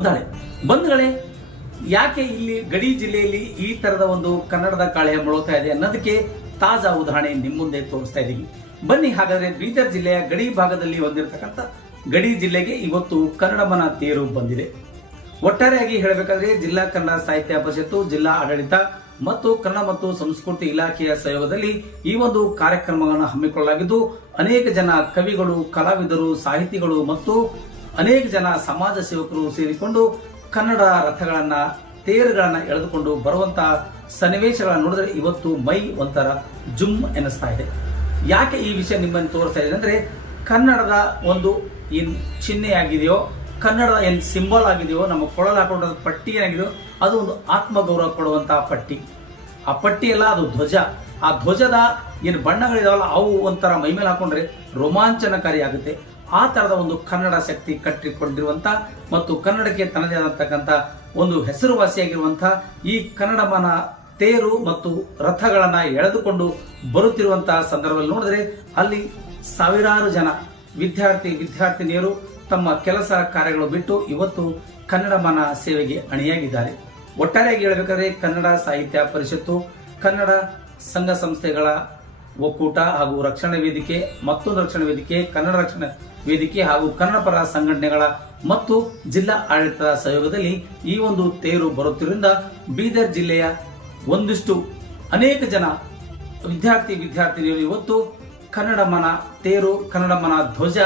ಉದಾಹರಣೆ ಬಂಧುಗಳೇ, ಯಾಕೆ ಇಲ್ಲಿ ಗಡಿ ಜಿಲ್ಲೆಯಲ್ಲಿ ಈ ತರದ ಒಂದು ಕನ್ನಡದ ಕಾಳೆ ಮೊಳಗ್ತಾ ಇದೆ ಅನ್ನೋದಕ್ಕೆ ತಾಜಾ ಉದಾಹರಣೆ ನಿಮ್ಮ ಮುಂದೆ ತೋರಿಸ್ತಾ ಇದ್ದೀವಿ. ಬನ್ನಿ ಹಾಗಾದ್ರೆ ಬೀದರ್ ಜಿಲ್ಲೆಯ ಗಡಿ ಭಾಗದಲ್ಲಿ ಹೊಂದಿರತಕ್ಕಂಥ ಗಡಿ ಜಿಲ್ಲೆಗೆ ಇವತ್ತು ಕನ್ನಡಮನ ತೇರು ಬಂದಿದೆ. ಒಟ್ಟಾರೆಯಾಗಿ ಹೇಳಬೇಕಾದ್ರೆ ಜಿಲ್ಲಾ ಕನ್ನಡ ಸಾಹಿತ್ಯ ಪರಿಷತ್ತು, ಜಿಲ್ಲಾ ಆಡಳಿತ ಮತ್ತು ಕನ್ನಡ ಮತ್ತು ಸಂಸ್ಕೃತಿ ಇಲಾಖೆಯ ಸಹಯೋಗದಲ್ಲಿ ಈ ಒಂದು ಕಾರ್ಯಕ್ರಮವನ್ನು ಹಮ್ಮಿಕೊಳ್ಳಲಾಗಿದ್ದು, ಅನೇಕ ಜನ ಕವಿಗಳು, ಕಲಾವಿದರು, ಸಾಹಿತಿಗಳು ಮತ್ತು ಅನೇಕ ಜನ ಸಮಾಜ ಸೇವಕರು ಸೇರಿಕೊಂಡು ಕನ್ನಡ ರಥಗಳನ್ನ, ತೇರುಗಳನ್ನ ಎಳೆದುಕೊಂಡು ಬರುವಂತಹ ಸನ್ನಿವೇಶಗಳನ್ನ ನೋಡಿದ್ರೆ ಇವತ್ತು ಮೈ ಒಂಥರ ಜುಮ್ ಎನಿಸ್ತಾ ಇದೆ. ಯಾಕೆ ಈ ವಿಷಯ ನಿಮ್ಮನ್ನು ತೋರಿಸ್ತಾ ಇದೆ ಅಂದ್ರೆ, ಕನ್ನಡದ ಒಂದು ಏನ್ ಚಿಹ್ನೆ ಆಗಿದೆಯೋ, ಕನ್ನಡದ ಏನ್ ಸಿಂಬಲ್ ಆಗಿದೆಯೋ, ನಮ್ಮ ಕೊಳಲು ಹಾಕೊಂಡ ಪಟ್ಟಿ ಏನಾಗಿದೆಯೋ ಅದು ಒಂದು ಆತ್ಮಗೌರವ ಕೊಡುವಂತಹ ಪಟ್ಟಿ. ಆ ಪಟ್ಟಿ ಅಲ್ಲ, ಅದು ಧ್ವಜ. ಆ ಧ್ವಜದ ಏನು ಬಣ್ಣಗಳಿದಾವಲ್ಲ ಅವು ಒಂಥರ ಮೈಮೇಲೆ ಹಾಕೊಂಡ್ರೆ ರೋಮಾಂಚನಕಾರಿ ಆಗುತ್ತೆ. ಆ ತರದ ಒಂದು ಕನ್ನಡ ಶಕ್ತಿ ಕಟ್ಟಿಕೊಂಡಿರುವಂತ ಮತ್ತು ಕನ್ನಡಕ್ಕೆ ತನ್ನದೇ ಆದಂತಕ್ಕಂಥ ಒಂದು ಹೆಸರುವಾಸಿಯಾಗಿರುವಂತಹ ಈ ಕನ್ನಡಮನ ತೇರು ಮತ್ತು ರಥಗಳನ್ನ ಎಳೆದುಕೊಂಡು ಬರುತ್ತಿರುವಂತಹ ಸಂದರ್ಭದಲ್ಲಿ ನೋಡಿದ್ರೆ ಅಲ್ಲಿ ಸಾವಿರಾರು ಜನ ವಿದ್ಯಾರ್ಥಿನಿಯರು ತಮ್ಮ ಕೆಲಸ ಕಾರ್ಯಗಳು ಬಿಟ್ಟು ಇವತ್ತು ಕನ್ನಡಮನ ಸೇವೆಗೆ ಅಣಿಯಾಗಿದ್ದಾರೆ. ಒಟ್ಟಾರೆಯಾಗಿ ಹೇಳಬೇಕಾದ್ರೆ ಕನ್ನಡ ಸಾಹಿತ್ಯ ಪರಿಷತ್ತು, ಕನ್ನಡ ಸಂಘ ಸಂಸ್ಥೆಗಳ ಒಕ್ಕೂಟ ಹಾಗೂ ರಕ್ಷಣಾ ವೇದಿಕೆ, ಮತ್ತೊಂದು ರಕ್ಷಣಾ ವೇದಿಕೆ, ಕನ್ನಡ ರಕ್ಷಣಾ ವೇದಿಕೆ ಹಾಗೂ ಕನ್ನಡ ಪರ ಸಂಘಟನೆಗಳ ಮತ್ತು ಜಿಲ್ಲಾ ಆಡಳಿತದ ಸಹಯೋಗದಲ್ಲಿ ಈ ಒಂದು ತೇರು ಬರುತ್ತಿರುವುದರಿಂದ ಬೀದರ್ ಜಿಲ್ಲೆಯ ಒಂದಿಷ್ಟು ಅನೇಕ ಜನ ವಿದ್ಯಾರ್ಥಿನಿಯರು ಇವತ್ತು ಕನ್ನಡಮನ ತೇರು, ಕನ್ನಡಮನ ಧ್ವಜ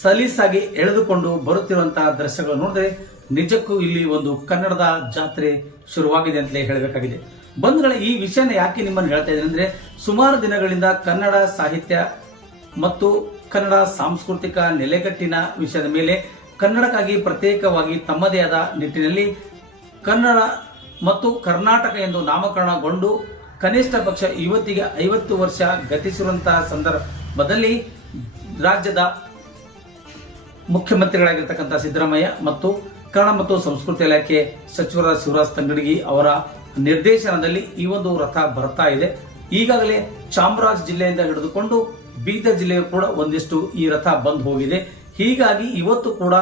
ಸಲೀಸಾಗಿ ಎಳೆದುಕೊಂಡು ಬರುತ್ತಿರುವಂತಹ ದೃಶ್ಯಗಳು ನೋಡಿದ್ರೆ ನಿಜಕ್ಕೂ ಇಲ್ಲಿ ಒಂದು ಕನ್ನಡದ ಜಾತ್ರೆ ಶುರುವಾಗಿದೆ ಅಂತಲೇ ಹೇಳಬೇಕಾಗಿದೆ. ಬಂಧುಗಳ, ಈ ವಿಷಯನ ಯಾಕೆ ನಿಮ್ಮನ್ನು ಹೇಳ್ತಾ ಇದ್ದೇನೆ ಅಂದ್ರೆ, ಸುಮಾರು ದಿನಗಳಿಂದ ಕನ್ನಡ ಸಾಹಿತ್ಯ ಮತ್ತು ಕನ್ನಡ ಸಾಂಸ್ಕೃತಿಕ ನೆಲೆಗಟ್ಟಿನ ವಿಷಯದ ಮೇಲೆ ಕನ್ನಡಕ್ಕಾಗಿ ಪ್ರತ್ಯೇಕವಾಗಿ ತಮ್ಮದೇ ಆದ ನಿಟ್ಟಿನಲ್ಲಿ ಕನ್ನಡ ಮತ್ತು ಕರ್ನಾಟಕ ಎಂದು ನಾಮಕರಣಗೊಂಡು ಕನಿಷ್ಠ ಪಕ್ಷ ಇವತ್ತಿಗೆ 50 ವರ್ಷ ಗತಿಸಿರುವಂತಹ ಸಂದರ್ಭದಲ್ಲಿ ರಾಜ್ಯದ ಮುಖ್ಯಮಂತ್ರಿಗಳಾಗಿರ್ತಕ್ಕಂಥ ಸಿದ್ದರಾಮಯ್ಯ ಮತ್ತು ಕನ್ನಡ ಮತ್ತು ಸಂಸ್ಕೃತಿ ಇಲಾಖೆ ಸಚಿವರಾದ ಶಿವರಾಜ್ ತಂಗಡಗಿ ಅವರ ನಿರ್ದೇಶನದಲ್ಲಿ ಈ ಒಂದು ರಥ ಬರ್ತಾ ಇದೆ. ಈಗಾಗಲೇ ಚಾಮರಾಜ ಜಿಲ್ಲೆಯಿಂದ ಹಿಡಿದುಕೊಂಡು ಬೀದರ್ ಜಿಲ್ಲೆಯು ಕೂಡ ಒಂದಿಷ್ಟು ಈ ರಥ ಬಂದು ಹೋಗಿದೆ. ಹೀಗಾಗಿ ಇವತ್ತು ಕೂಡ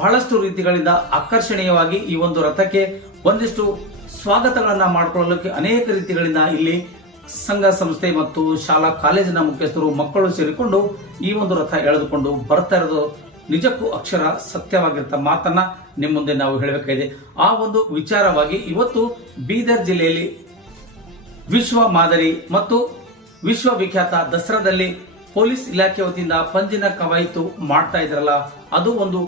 ಬಹಳಷ್ಟು ರೀತಿಗಳಿಂದ ಆಕರ್ಷಣೀಯವಾಗಿ ಈ ಒಂದು ರಥಕ್ಕೆ ಒಂದಿಷ್ಟು ಸ್ವಾಗತಗಳನ್ನ ಮಾಡಿಕೊಳ್ಳಲಿಕ್ಕೆ ಅನೇಕ ರೀತಿಗಳಿಂದ ಇಲ್ಲಿ ಸಂಘ ಸಂಸ್ಥೆ ಮತ್ತು ಶಾಲಾ ಕಾಲೇಜಿನ ಮುಖ್ಯಸ್ಥರು, ಮಕ್ಕಳು ಸೇರಿಕೊಂಡು ಈ ಒಂದು ರಥ ಎಳೆದುಕೊಂಡು ಬರ್ತಾ ಇರೋದು ನಿಜಕ್ಕೂ ಅಕ್ಷರ ಸತ್ಯವಾಗಿರ್ತ ಮಾತನ್ನ ನಿಮ್ಮ ಮುಂದೆ ನಾವು ಹೇಳಬೇಕಾಗಿದೆ. ಆ ಒಂದು ವಿಚಾರವಾಗಿ ಇವತ್ತು ಬೀದರ್ ಜಿಲ್ಲೆಯಲ್ಲಿ ವಿಶ್ವ ಮಾದರಿ ಮತ್ತು ವಿಶ್ವವಿಖ್ಯಾತ ದಸರಾದಲ್ಲಿ ಪೊಲೀಸ್ ಇಲಾಖೆ ವತಿಯಿಂದ ಪಂಜಿನ ಕವಾಯಿತು ಮಾಡ್ತಾ ಇದ್ರಲ್ಲ, ಅದು ಒಂದು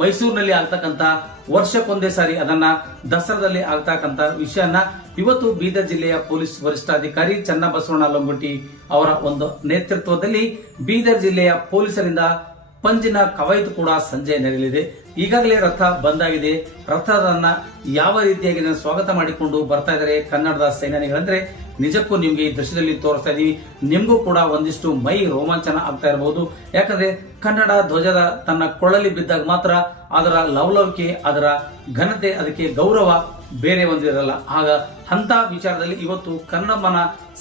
ಮೈಸೂರಿನಲ್ಲಿ ಆಗ್ತಕ್ಕಂತ ವರ್ಷಕ್ಕೊಂದೇ ಸಾರಿ ಅದನ್ನ ದಸರಾದಲ್ಲಿ ಆಗ್ತಕ್ಕಂತ ವಿಷಯನ ಇವತ್ತು ಬೀದರ್ ಜಿಲ್ಲೆಯ ಪೊಲೀಸ್ ವರಿಷ್ಠಾಧಿಕಾರಿ ಚನ್ನಬಸವಣ್ಣ ಲಂಗೋಟಿ ಅವರ ಒಂದು ನೇತೃತ್ವದಲ್ಲಿ ಬೀದರ್ ಜಿಲ್ಲೆಯ ಪೊಲೀಸರಿಂದ ಪಂಜಿನ ಕವಾಯಿತು ಕೂಡ ಸಂಜೆ ನಡೆಯಲಿದೆ. ಈಗಾಗಲೇ ರಥ ಬಂದಾಗಿದೆ. ರಥದನ್ನ ಯಾವ ರೀತಿಯಾಗಿ ಸ್ವಾಗತ ಮಾಡಿಕೊಂಡು ಬರ್ತಾ ಇದ್ದಾರೆ ಕನ್ನಡದ ಸೇನಾನಿಗಳಂದ್ರೆ ನಿಜಕ್ಕೂ ನಿಮ್ಗೆ ಈ ದೃಶ್ಯದಲ್ಲಿ ತೋರಿಸ್ತಾ ಇದೀವಿ. ನಿಮ್ಗೂ ಕೂಡ ಒಂದಿಷ್ಟು ಮೈ ರೋಮಾಂಚನ ಆಗ್ತಾ ಇರಬಹುದು. ಯಾಕಂದ್ರೆ ಕನ್ನಡ ಧ್ವಜದ ತನ್ನ ಕೊಳ್ಳಲಿ ಬಿದ್ದಾಗ ಮಾತ್ರ ಅದರ ಲವಲವಿಕೆ, ಅದರ ಘನತೆ, ಅದಕ್ಕೆ ಗೌರವ ಬೇರೆ ಒಂದಿರಲ್ಲ. ಆಗ ಅಂತ ವಿಚಾರದಲ್ಲಿ ಇವತ್ತು ಕನ್ನಡಮನ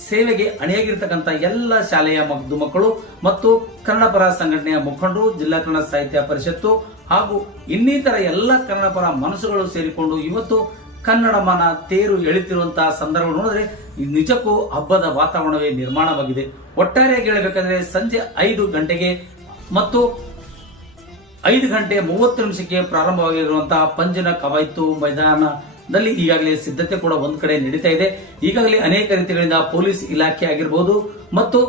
ಸೇವೆಗೆ ಅಣಿಯಾಗಿರ್ತಕ್ಕಂಥ ಎಲ್ಲ ಶಾಲೆಯ ಮಕ್ಕಳು ಮತ್ತು ಕನ್ನಡ ಪರ ಸಂಘಟನೆಯ ಮುಖಂಡರು, ಜಿಲ್ಲಾ ಕನ್ನಡ ಸಾಹಿತ್ಯ ಪರಿಷತ್ತು ಹಾಗೂ ಇನ್ನಿತರ ಎಲ್ಲ ಕನ್ನಡ ಪರ ಮನಸ್ಸುಗಳು ಸೇರಿಕೊಂಡು ಇವತ್ತು ಕನ್ನಡಮನ ತೇರು ಎಳಿತಿರುವಂತಹ ಸಂದರ್ಭ ನೋಡಿದ್ರೆ ನಿಜಕ್ಕೂ ಹಬ್ಬದ ವಾತಾವರಣವೇ ನಿರ್ಮಾಣವಾಗಿದೆ. ಒಟ್ಟಾರೆಯಾಗಿ ಹೇಳಬೇಕಂದ್ರೆ ಸಂಜೆ 5 ಗಂಟೆಗೆ ಮತ್ತು 5 ಗಂಟೆ 30 ನಿಮಿಷಕ್ಕೆ ಪ್ರಾರಂಭವಾಗಿರುವಂತಹ ಪಂಜಿನ ಕವಾಯಿತು ಮೈದಾನದಲ್ಲಿ ಈಗಾಗಲೇ ಸಿದ್ಧತೆ ಕೂಡ ಒಂದ್ ಕಡೆ ನಡೀತಾ ಇದೆ. ಈಗಾಗಲೇ ಅನೇಕ ರೀತಿಗಳಿಂದ ಪೊಲೀಸ್ ಇಲಾಖೆ ಆಗಿರಬಹುದು ಮತ್ತು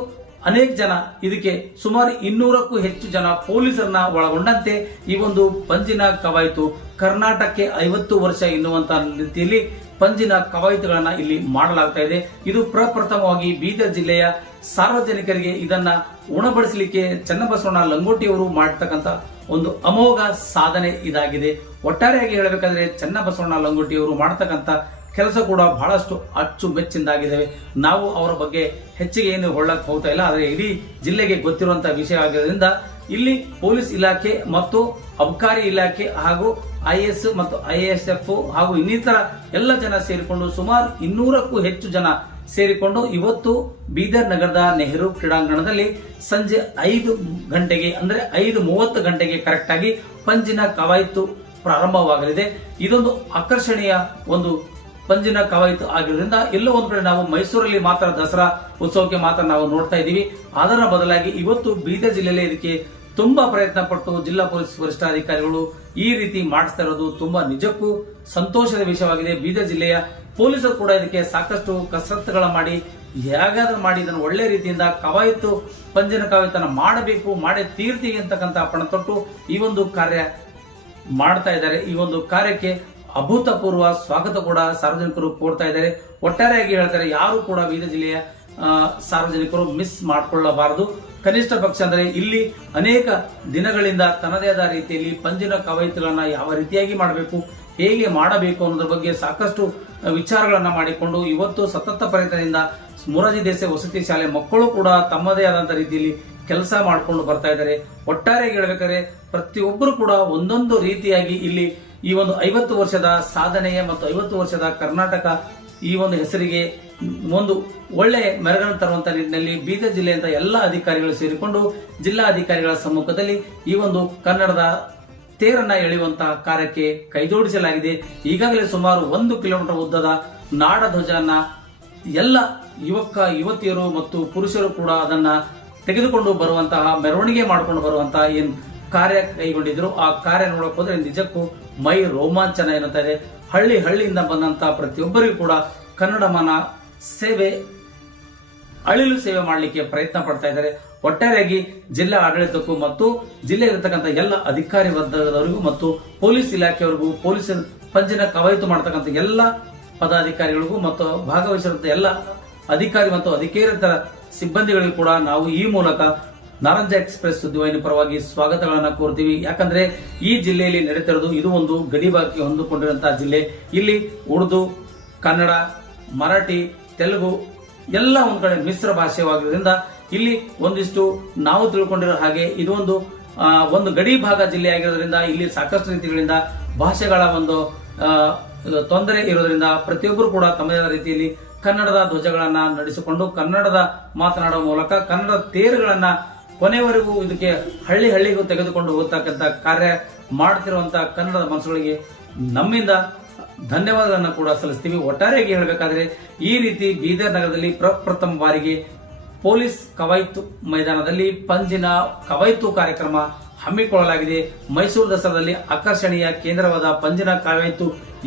ಅನೇಕ ಜನ, ಇದಕ್ಕೆ ಸುಮಾರು 200ಕ್ಕೂ ಹೆಚ್ಚು ಜನ ಪೊಲೀಸರನ್ನ ಒಳಗೊಂಡಂತೆ ಈ ಒಂದು ಪಂಜಿನ ಕವಾಯಿತು ಕರ್ನಾಟಕಕ್ಕೆ 50 ವರ್ಷ ಎನ್ನುವಂತಹ ರೀತಿಯಲ್ಲಿ ಪಂಜಿನ ಕವಾಯಿತುಗಳನ್ನ ಇಲ್ಲಿ ಮಾಡಲಾಗ್ತಾ ಇದೆ. ಇದು ಪ್ರಪ್ರಥಮವಾಗಿ ಬೀದರ್ ಜಿಲ್ಲೆಯ ಸಾರ್ವಜನಿಕರಿಗೆ ಇದನ್ನ ಉಣಬಡಿಸಲಿಕ್ಕೆ ಚನ್ನಬಸವಣ್ಣ ಲಂಗೋಟಿ ಅವರು ಮಾಡತಕ್ಕಂತ ಒಂದು ಅಮೋಘ ಸಾಧನೆ ಇದಾಗಿದೆ. ಒಟ್ಟಾರೆಯಾಗಿ ಹೇಳಬೇಕಾದ್ರೆ ಚನ್ನಬಸವಣ್ಣ ಲಂಗೋಟಿ ಅವರು ಮಾಡತಕ್ಕಂತ ಕೆಲಸ ಕೂಡ ಬಹಳಷ್ಟು ಅಚ್ಚುಮೆಚ್ಚಿಂದಾಗಿದ್ದಾವೆ. ನಾವು ಅವರ ಬಗ್ಗೆ ಹೆಚ್ಚಿಗೆ ಏನು ಹೊಳ್ಳಕ್ ಹೋಗ್ತಾ ಇಲ್ಲ, ಆದರೆ ಇಡೀ ಜಿಲ್ಲೆಗೆ ಗೊತ್ತಿರುವಂತಹ ವಿಷಯ ಆಗಿರೋದ್ರಿಂದ ಇಲ್ಲಿ ಪೊಲೀಸ್ ಇಲಾಖೆ ಮತ್ತು ಅಬಕಾರಿ ಇಲಾಖೆ ಹಾಗೂ IAS ಮತ್ತು IASF ಹಾಗೂ ಇನ್ನಿತರ ಎಲ್ಲ ಜನ ಸೇರಿಕೊಂಡು ಸುಮಾರು 200ಕ್ಕೂ ಹೆಚ್ಚು ಜನ ಸೇರಿಕೊಂಡು ಇವತ್ತು ಬೀದರ್ ನಗರದ ನೆಹರು ಕ್ರೀಡಾಂಗಣದಲ್ಲಿ ಸಂಜೆ 5 ಗಂಟೆಗೆ ಅಂದ್ರೆ 5:30 ಗಂಟೆಗೆ ಕರೆಕ್ಟ್ ಆಗಿ ಪಂಜಿನ ಕವಾಯಿತು ಪ್ರಾರಂಭವಾಗಲಿದೆ. ಇದೊಂದು ಆಕರ್ಷಣೀಯ ಒಂದು ಪಂಜಿನ ಕವಾಯತು ಆಗಿರೋದ್ರಿಂದ ಎಲ್ಲೋ ಒಂದು ಕಡೆ ನಾವು ಮೈಸೂರಲ್ಲಿ ಮಾತ್ರ ದಸರಾ ಉತ್ಸವಕ್ಕೆ ಮಾತ್ರ ನಾವು ನೋಡ್ತಾ ಇದ್ದೀವಿ. ಅದರ ಬದಲಾಗಿ ಇವತ್ತು ಬೀದರ್ ಜಿಲ್ಲೆಯಲ್ಲಿ ಇದಕ್ಕೆ ತುಂಬಾ ಪ್ರಯತ್ನ ಪಟ್ಟು ಜಿಲ್ಲಾ ಪೊಲೀಸ್ ವರಿಷ್ಠಾಧಿಕಾರಿಗಳು ಈ ರೀತಿ ಮಾಡಿಸ್ತಾ ಇರೋದು ತುಂಬಾ ನಿಜಕ್ಕೂ ಸಂತೋಷದ ವಿಷಯವಾಗಿದೆ. ಬೀದರ್ ಜಿಲ್ಲೆಯ ಪೊಲೀಸರು ಕೂಡ ಇದಕ್ಕೆ ಸಾಕಷ್ಟು ಕಸರತ್ತುಗಳ ಮಾಡಿ ಹೇಗಾದ್ರೂ ಮಾಡಿ ಇದನ್ನು ಒಳ್ಳೆ ರೀತಿಯಿಂದ ಕವಾಯತು ಪಂಜಿನ ಕವಾಯತನ್ನ ಮಾಡಬೇಕು, ಮಾಡೇ ತೀರ್ತೀವಿ ಅಂತಕ್ಕಂಥ ಪಣ ತೊಟ್ಟು ಈ ಒಂದು ಕಾರ್ಯ ಮಾಡ್ತಾ ಇದ್ದಾರೆ. ಈ ಒಂದು ಕಾರ್ಯಕ್ಕೆ ಅಭೂತಪೂರ್ವ ಸ್ವಾಗತ ಕೂಡ ಸಾರ್ವಜನಿಕರು ಕೋರ್ತಾ ಇದ್ದಾರೆ. ಒಟ್ಟಾರೆಯಾಗಿ ಹೇಳ್ತಾರೆ, ಯಾರು ಕೂಡ ಬೀದರ್ ಜಿಲ್ಲೆಯ ಸಾರ್ವಜನಿಕರು ಮಿಸ್ ಮಾಡಿಕೊಳ್ಳಬಾರದು. ಕನಿಷ್ಠ ಪಕ್ಷ ಅಂದರೆ ಇಲ್ಲಿ ಅನೇಕ ದಿನಗಳಿಂದ ತನ್ನದೇ ಆದ ರೀತಿಯಲ್ಲಿ ಪಂಜಿನ ಕವಾಯತುಗಳನ್ನ ಯಾವ ರೀತಿಯಾಗಿ ಮಾಡಬೇಕು, ಹೇಗೆ ಮಾಡಬೇಕು ಅನ್ನೋದ್ರ ಬಗ್ಗೆ ಸಾಕಷ್ಟು ವಿಚಾರಗಳನ್ನ ಮಾಡಿಕೊಂಡು ಇವತ್ತು ಸತತ ಪ್ರಯತ್ನದಿಂದ ಮೊರಾರ್ಜಿ ದೇಸಾಯಿ ವಸತಿ ಶಾಲೆ ಮಕ್ಕಳು ಕೂಡ ತಮ್ಮದೇ ಆದಂತ ರೀತಿಯಲ್ಲಿ ಕೆಲಸ ಮಾಡಿಕೊಂಡು ಬರ್ತಾ ಇದ್ದಾರೆ. ಒಟ್ಟಾರೆಯಾಗಿ ಹೇಳ್ಬೇಕಾದ್ರೆ ಪ್ರತಿಯೊಬ್ಬರು ಕೂಡ ಒಂದೊಂದು ರೀತಿಯಾಗಿ ಇಲ್ಲಿ ಈ ಒಂದು 50 ವರ್ಷದ ಸಾಧನೆಯ ಮತ್ತು 50 ವರ್ಷದ ಕರ್ನಾಟಕ ಈ ಒಂದು ಹೆಸರಿಗೆ ಒಂದು ಒಳ್ಳೆ ಮೆರಗನ್ನು ತರುವಂತ ನಿಟ್ಟಿನಲ್ಲಿ ಬೀದರ್ ಜಿಲ್ಲೆಯಿಂದ ಎಲ್ಲ ಅಧಿಕಾರಿಗಳು ಸೇರಿಕೊಂಡು ಜಿಲ್ಲಾ ಅಧಿಕಾರಿಗಳ ಸಮ್ಮುಖದಲ್ಲಿ ಈ ಒಂದು ಕನ್ನಡದ ತೇರನ್ನ ಎಳೆಯುವಂತಹ ಕಾರ್ಯಕ್ಕೆ ಕೈಜೋಡಿಸಲಾಗಿದೆ. ಈಗಾಗಲೇ ಸುಮಾರು 1 ಕಿಲೋಮೀಟರ್ ಉದ್ದದ ನಾಡ ಧ್ವಜವನ್ನ ಎಲ್ಲ ಯುವತಿಯರು ಮತ್ತು ಪುರುಷರು ಕೂಡ ಅದನ್ನ ತೆಗೆದುಕೊಂಡು ಬರುವಂತಹ ಮೆರವಣಿಗೆ ಮಾಡಿಕೊಂಡು ಬರುವಂತಹ ಏನ್ ಕಾರ್ಯ ಕೈಗೊಂಡಿದ್ರು ಆ ಕಾರ್ಯ ನೋಡಕ್ ಹೋದ್ರೆ ನಿಜಕ್ಕೂ ಮೈ ರೋಮಾಂಚನ ಎನ್ನುತ್ತಾರೆ. ಹಳ್ಳಿಯಿಂದ ಬಂದಂತಹ ಪ್ರತಿಯೊಬ್ಬರಿಗೂ ಕೂಡ ಕನ್ನಡ ಮನ ಸೇವೆ ಅಳಿಲು ಸೇವೆ ಮಾಡಲಿಕ್ಕೆ ಪ್ರಯತ್ನ ಪಡ್ತಾ ಇದ್ದಾರೆ. ಒಟ್ಟಾರೆಯಾಗಿ ಜಿಲ್ಲಾ ಆಡಳಿತಕ್ಕೂ ಮತ್ತು ಜಿಲ್ಲೆಯಲ್ಲಿರ್ತಕ್ಕಂಥ ಎಲ್ಲ ಅಧಿಕಾರಿ ವರ್ಗದವರಿಗೂ ಮತ್ತು ಪೊಲೀಸ್ ಇಲಾಖೆಯವರಿಗೂ ಪೊಲೀಸ್ ಪಂಜಿನ ಕವಾಯತು ಮಾಡತಕ್ಕಂಥ ಎಲ್ಲ ಪದಾಧಿಕಾರಿಗಳಿಗೂ ಮತ್ತು ಭಾಗವಹಿಸಿರುವಂತ ಎಲ್ಲ ಅಧಿಕಾರಿ ಮತ್ತು ಅಧಿಕಾರೇತರ ಸಿಬ್ಬಂದಿಗಳಿಗೂ ಕೂಡ ನಾವು ಈ ಮೂಲಕ ನಾರಂಜ ಎಕ್ಸ್ಪ್ರೆಸ್ ಸುದ್ದಿವಾಹಿನಿ ಪರವಾಗಿ ಸ್ವಾಗತಗಳನ್ನ ಕೋರ್ತೀವಿ. ಯಾಕಂದ್ರೆ ಈ ಜಿಲ್ಲೆಯಲ್ಲಿ ನಡೀತಿರೋದು ಇದು ಒಂದು ಗಡಿಭಾಗಕ್ಕೆ ಹೊಂದಿಕೊಂಡಿರುವಂತಹ ಜಿಲ್ಲೆ. ಇಲ್ಲಿ ಉರ್ದು, ಕನ್ನಡ, ಮರಾಠಿ, ತೆಲುಗು ಎಲ್ಲ ಒಂದ್ ಕಡೆ ಮಿಶ್ರ ಭಾಷೆವಾಗಿರೋದ್ರಿಂದ ಇಲ್ಲಿ ಒಂದಿಷ್ಟು ನಾವು ತಿಳ್ಕೊಂಡಿರೋ ಹಾಗೆ ಇದು ಒಂದು ಗಡಿ ಭಾಗ ಜಿಲ್ಲೆ ಆಗಿರೋದ್ರಿಂದ ಇಲ್ಲಿ ಸಾಕಷ್ಟು ರೀತಿಗಳಿಂದ ಭಾಷೆಗಳ ಒಂದು ತೊಂದರೆ ಇರೋದ್ರಿಂದ ಪ್ರತಿಯೊಬ್ಬರು ಕೂಡ ತಮ್ಮದೇ ರೀತಿಯಲ್ಲಿ ಕನ್ನಡದ ಧ್ವಜಗಳನ್ನ ನಡೆಸಿಕೊಂಡು ಕನ್ನಡದ ಮಾತನಾಡುವ ಮೂಲಕ ಕನ್ನಡ ತೇರುಗಳನ್ನ ಕೊನೆವರೆಗೂ ಇದಕ್ಕೆ ಹಳ್ಳಿಗೂ ತೆಗೆದುಕೊಂಡು ಹೋಗ್ತಕ್ಕಂಥ ಕಾರ್ಯ ಮಾಡ್ತಿರುವಂತಹ ಕನ್ನಡದ ಮನಸ್ಸುಗಳಿಗೆ ನಮ್ಮಿಂದ ಧನ್ಯವಾದಗಳನ್ನು ಕೂಡ ಸಲ್ಲಿಸ್ತೀವಿ. ಒಟ್ಟಾರೆಯಾಗಿ ಹೇಳಬೇಕಾದ್ರೆ ಈ ರೀತಿ ಬೀದರ್ ನಗರದಲ್ಲಿ ಪ್ರಪ್ರಥಮ ಬಾರಿಗೆ ಪೊಲೀಸ್ ಕವಾಯತು ಮೈದಾನದಲ್ಲಿ ಪಂಜಿನ ಕವಾಯತು ಕಾರ್ಯಕ್ರಮ ಹಮ್ಮಿಕೊಳ್ಳಲಾಗಿದೆ. ಮೈಸೂರು ದಸರಾದಲ್ಲಿ ಆಕರ್ಷಣೀಯ ಕೇಂದ್ರವಾದ ಪಂಜಿನ ಕವಾಯತು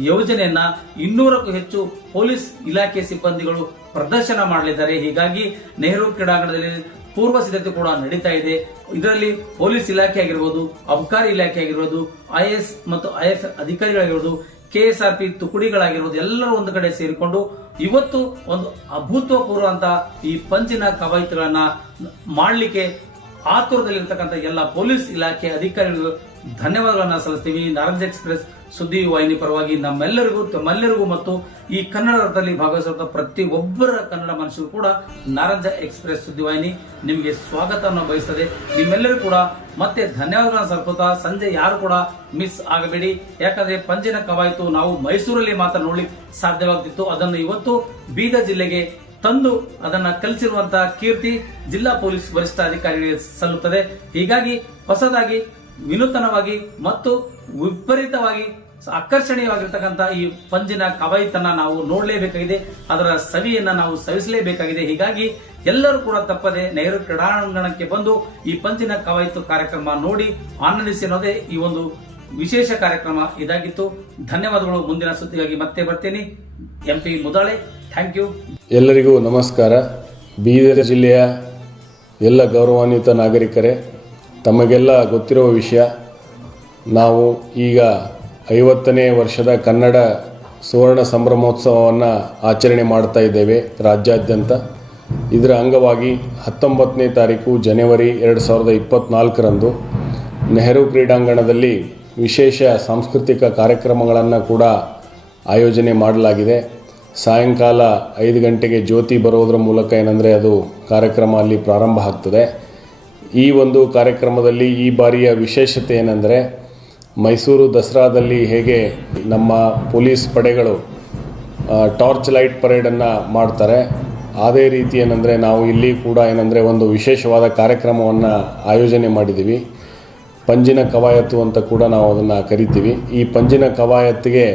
ಯೋಜನೆಯನ್ನ 200ಕ್ಕೂ ಹೆಚ್ಚು ಪೊಲೀಸ್ ಇಲಾಖೆ ಸಿಬ್ಬಂದಿಗಳು ಪ್ರದರ್ಶನ ಮಾಡಲಿದ್ದಾರೆ. ಹೀಗಾಗಿ ನೆಹರು ಕ್ರೀಡಾಂಗಣದಲ್ಲಿ ಪೂರ್ವ ಸಿದ್ಧತೆ ಕೂಡ ನಡೀತಾ ಇದೆ. ಇದರಲ್ಲಿ ಪೊಲೀಸ್ ಇಲಾಖೆ ಆಗಿರ್ಬೋದು, ಅಬಕಾರಿ ಇಲಾಖೆ ಆಗಿರ್ಬೋದು, IAS ಮತ್ತು IAS ಅಧಿಕಾರಿಗಳಾಗಿರ್ಬೋದು, KSRP ತುಕಡಿಗಳಾಗಿರ್ಬೋದು ಎಲ್ಲರೂ ಒಂದು ಕಡೆ ಸೇರಿಕೊಂಡು ಇವತ್ತು ಒಂದು ಅಭೂತಪೂರ್ವ ಅಂತ ಈ ಪಂಜಿನ ಕವಾಯತುಗಳನ್ನ ಮಾಡಲಿಕ್ಕೆ ಆತುರದಲ್ಲಿರ್ತಕ್ಕಂಥ ಎಲ್ಲ ಪೊಲೀಸ್ ಇಲಾಖೆ ಅಧಿಕಾರಿಗಳಿಗೂ ಧನ್ಯವಾದಗಳನ್ನ ಸಲ್ಲಿಸ್ತೀವಿ. ನಾರಂಜ ಎಕ್ಸ್ಪ್ರೆಸ್ ಸುದ್ದಿ ವಾಹಿನಿ ಪರವಾಗಿ ತಮ್ಮೆಲ್ಲರಿಗೂ ಮತ್ತು ಈ ಕನ್ನಡದಲ್ಲಿ ಭಾಗವಹಿಸುವ ಪ್ರತಿಯೊಬ್ಬರ ಕನ್ನಡ ಮನುಷ್ಯರು ಕೂಡ ನಾರಂಜ ಎಕ್ಸ್ಪ್ರೆಸ್ ಸುದ್ದಿವಾಹಿನಿ ನಿಮಗೆ ಸ್ವಾಗತವನ್ನು ಬಯಸ್ತದೆ. ನಿಮ್ಮೆಲ್ಲರೂ ಕೂಡ ಮತ್ತೆ ಧನ್ಯವಾದಗಳನ್ನು ಸಲ್ಲಿಸುತ್ತಾ ಸಂಜೆ ಯಾರು ಕೂಡ ಮಿಸ್ ಆಗಬೇಡಿ. ಯಾಕಂದ್ರೆ ಪಂಜಿನ ಕವಾಯತು ನಾವು ಮೈಸೂರಲ್ಲಿ ಮಾತ್ರ ನೋಡ್ಲಿಕ್ಕೆ ಸಾಧ್ಯವಾಗ್ತಿತ್ತು. ಅದನ್ನು ಇವತ್ತು ಬೀದರ್ ಜಿಲ್ಲೆಗೆ ತಂದು ಅದನ್ನ ಕಲಿಸಿರುವಂತಹ ಕೀರ್ತಿ ಜಿಲ್ಲಾ ಪೊಲೀಸ್ ವರಿಷ್ಠಾಧಿಕಾರಿಗೆ ಸಲ್ಲುತ್ತದೆ. ಹೀಗಾಗಿ ಹೊಸದಾಗಿ ವಿನೂತನವಾಗಿ ಮತ್ತು ವಿಪರೀತವಾಗಿ ಆಕರ್ಷಣೀಯವಾಗಿರ್ತಕ್ಕಂಥ ಈ ಪಂಜಿನ ಕವಾಯತನ್ನ ನಾವು ನೋಡಲೇಬೇಕಾಗಿದೆ. ಅದರ ಸವಿಯನ್ನ ನಾವು ಸವಿಸಲೇಬೇಕಾಗಿದೆ. ಹೀಗಾಗಿ ಎಲ್ಲರೂ ಕೂಡ ತಪ್ಪದೆ ನೆಹರು ಕ್ರೀಡಾಂಗಣಕ್ಕೆ ಬಂದು ಈ ಪಂಜಿನ ಕವಾಯತು ಕಾರ್ಯಕ್ರಮ ನೋಡಿ ಆನಂದಿಸಿ ಅನ್ನೋದೇ ಈ ಒಂದು ವಿಶೇಷ ಕಾರ್ಯಕ್ರಮ ಇದಾಗಿತ್ತು. ಧನ್ಯವಾದಗಳು. ಮುಂದಿನ ಸುದ್ದಿಗಾಗಿ ಮತ್ತೆ ಬರ್ತೇನೆ. MP ಮುದಾಳೆ. Thank you. ಎಲ್ಲರಿಗೂ ನಮಸ್ಕಾರ. ಬೀದರ್ ಜಿಲ್ಲೆಯ ಎಲ್ಲ ಗೌರವಾನ್ವಿತ ನಾಗರಿಕರೇ, ತಮಗೆಲ್ಲ ಗೊತ್ತಿರುವ ವಿಷಯ, ನಾವು ಈಗ 50ನೇ ವರ್ಷದ ಕನ್ನಡ ಸುವರ್ಣ ಸಂಭ್ರಮೋತ್ಸವವನ್ನು ಆಚರಣೆ ಮಾಡ್ತಾ ಇದ್ದೇವೆ ರಾಜ್ಯಾದ್ಯಂತ. ಇದರ ಅಂಗವಾಗಿ 19ನೇ ತಾರೀಕು ಜನವರಿ 2024ರಂದು ನೆಹರು ಕ್ರೀಡಾಂಗಣದಲ್ಲಿ ವಿಶೇಷ ಸಾಂಸ್ಕೃತಿಕ ಕಾರ್ಯಕ್ರಮಗಳನ್ನು ಕೂಡ ಆಯೋಜನೆ ಮಾಡಲಾಗಿದೆ. ಸಾಯಂಕಾಲ 5 ಗಂಟೆಗೆ ಜ್ಯೋತಿ ಬರೋದರ ಮೂಲಕ ಏನಂದರೆ ಅದು ಕಾರ್ಯಕ್ರಮ ಅಲ್ಲಿ ಪ್ರಾರಂಭ ಆಗ್ತದೆ. ಈ ಒಂದು ಕಾರ್ಯಕ್ರಮದಲ್ಲಿ ಈ ಬಾರಿಯ ವಿಶೇಷತೆ ಏನೆಂದರೆ, ಮೈಸೂರು ದಸರಾದಲ್ಲಿ ಹೇಗೆ ನಮ್ಮ ಪೊಲೀಸ್ ಪಡೆಗಳು ಟಾರ್ಚ್ ಲೈಟ್ ಪರೇಡನ್ನು ಮಾಡ್ತಾರೆ, ಅದೇ ರೀತಿ ಏನಂದರೆ ನಾವು ಇಲ್ಲಿ ಕೂಡ ಏನಂದರೆ ಒಂದು ವಿಶೇಷವಾದ ಕಾರ್ಯಕ್ರಮವನ್ನು ಆಯೋಜನೆ ಮಾಡಿದ್ದೀವಿ. ಪಂಜಿನ ಕವಾಯತು ಅಂತ ಕೂಡ ನಾವು ಅದನ್ನು ಕರಿತೀವಿ. ಈ ಪಂಜಿನ ಕವಾಯತ್ತಿಗೆ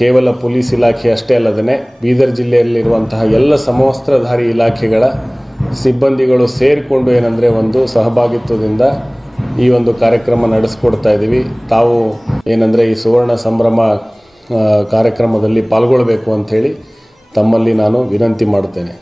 ಕೇವಲ ಪೊಲೀಸ್ ಇಲಾಖೆ ಅಷ್ಟೇ ಅಲ್ಲದೇ ಬೀದರ್ ಜಿಲ್ಲೆಯಲ್ಲಿರುವಂತಹ ಎಲ್ಲ ಸಮವಸ್ತ್ರಧಾರಿ ಇಲಾಖೆಗಳ ಸಿಬ್ಬಂದಿಗಳು ಸೇರಿಕೊಂಡು ಏನಂದರೆ ಒಂದು ಸಹಭಾಗಿತ್ವದಿಂದ ಈ ಒಂದು ಕಾರ್ಯಕ್ರಮ ನಡೆಸ್ಕೊಡ್ತಾ ಇದ್ದೀವಿ. ತಾವು ಏನಂದರೆ ಈ ಸುವರ್ಣ ಸಂಭ್ರಮ ಕಾರ್ಯಕ್ರಮದಲ್ಲಿ ಪಾಲ್ಗೊಳ್ಳಬೇಕು ಅಂಥೇಳಿ ತಮ್ಮಲ್ಲಿ ನಾನು ವಿನಂತಿ ಮಾಡ್ತೇನೆ.